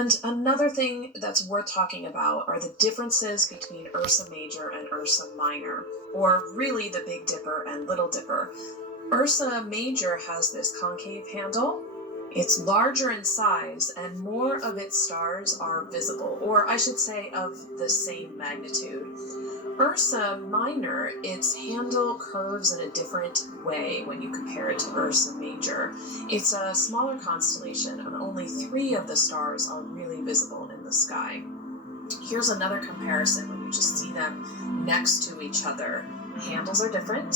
And another thing that's worth talking about are the differences between Ursa Major and Ursa Minor, or really the Big Dipper and Little Dipper. Ursa Major has this concave handle. It's larger in size, and more of its stars are visible, or I should say, of the same magnitude. Ursa Minor, its handle curves in a different way when you compare it to Ursa Major. It's a smaller constellation, and only three of the stars are really visible in the sky. Here's another comparison when you just see them next to each other. Handles are different,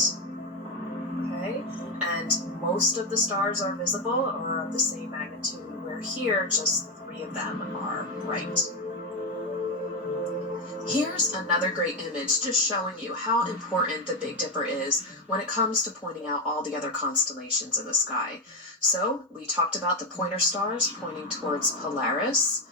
okay? And most of the stars are visible or of the same magnitude, where here just three of them are bright. Here's another great image just showing you how important the Big Dipper is when it comes to pointing out all the other constellations in the sky. So we talked about the pointer stars pointing towards Polaris,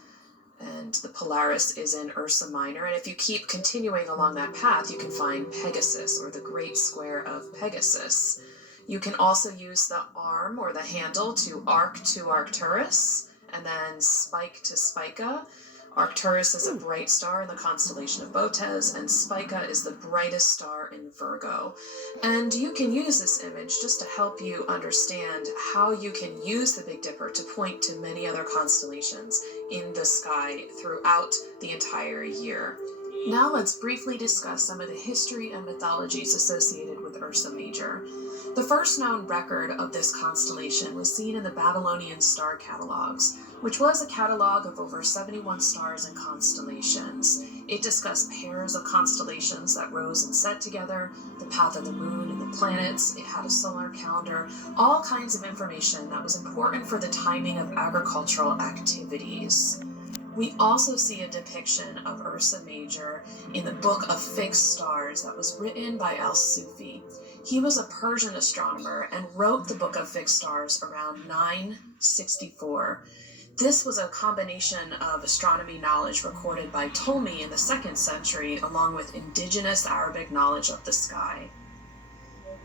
and the Polaris is in Ursa Minor. And if you keep continuing along that path, you can find Pegasus, or the Great Square of Pegasus. You can also use the arm or the handle to arc to Arcturus, and then spike to Spica. Arcturus is a bright star in the constellation of Bootes, and Spica is the brightest star in Virgo. And you can use this image just to help you understand how you can use the Big Dipper to point to many other constellations in the sky throughout the entire year. Now let's briefly discuss some of the history and mythologies associated with Ursa Major. The first known record of this constellation was seen in the Babylonian star catalogs, which was a catalog of over 71 stars and constellations. It discussed pairs of constellations that rose and set together, the path of the moon and the planets. It had a solar calendar, all kinds of information that was important for the timing of agricultural activities. We also see a depiction of Ursa Major in the Book of Fixed Stars that was written by Al-Sufi. He was a Persian astronomer and wrote the Book of Fixed Stars around 964. This was a combination of astronomy knowledge recorded by Ptolemy in the 2nd century, along with indigenous Arabic knowledge of the sky.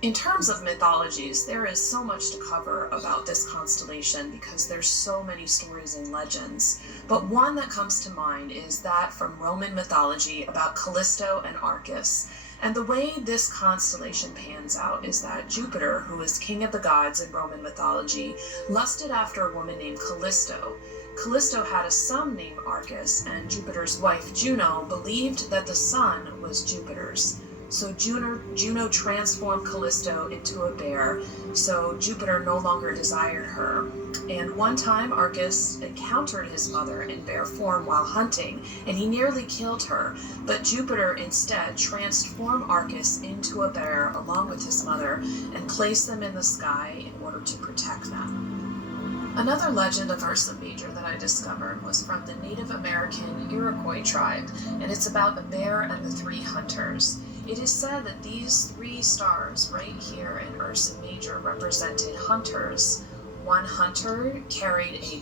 In terms of mythologies, there is so much to cover about this constellation because there's so many stories and legends, but one that comes to mind is that from Roman mythology about Callisto and Arcus. And the way this constellation pans out is that Jupiter, who is king of the gods in Roman mythology, lusted after a woman named Callisto. Callisto had a son named Arcus, and Jupiter's wife Juno believed that the sun was Jupiter's. So Juno transformed Callisto into a bear, so Jupiter no longer desired her. And one time Arcus encountered his mother in bear form while hunting, and he nearly killed her, but Jupiter instead transformed Arcus into a bear along with his mother and placed them in the sky in order to protect them. Another legend of Ursa Major that I discovered was from the Native American Iroquois tribe, and it's about a bear and the three hunters. It is said that these three stars right here in Ursa Major represented hunters. One hunter carried a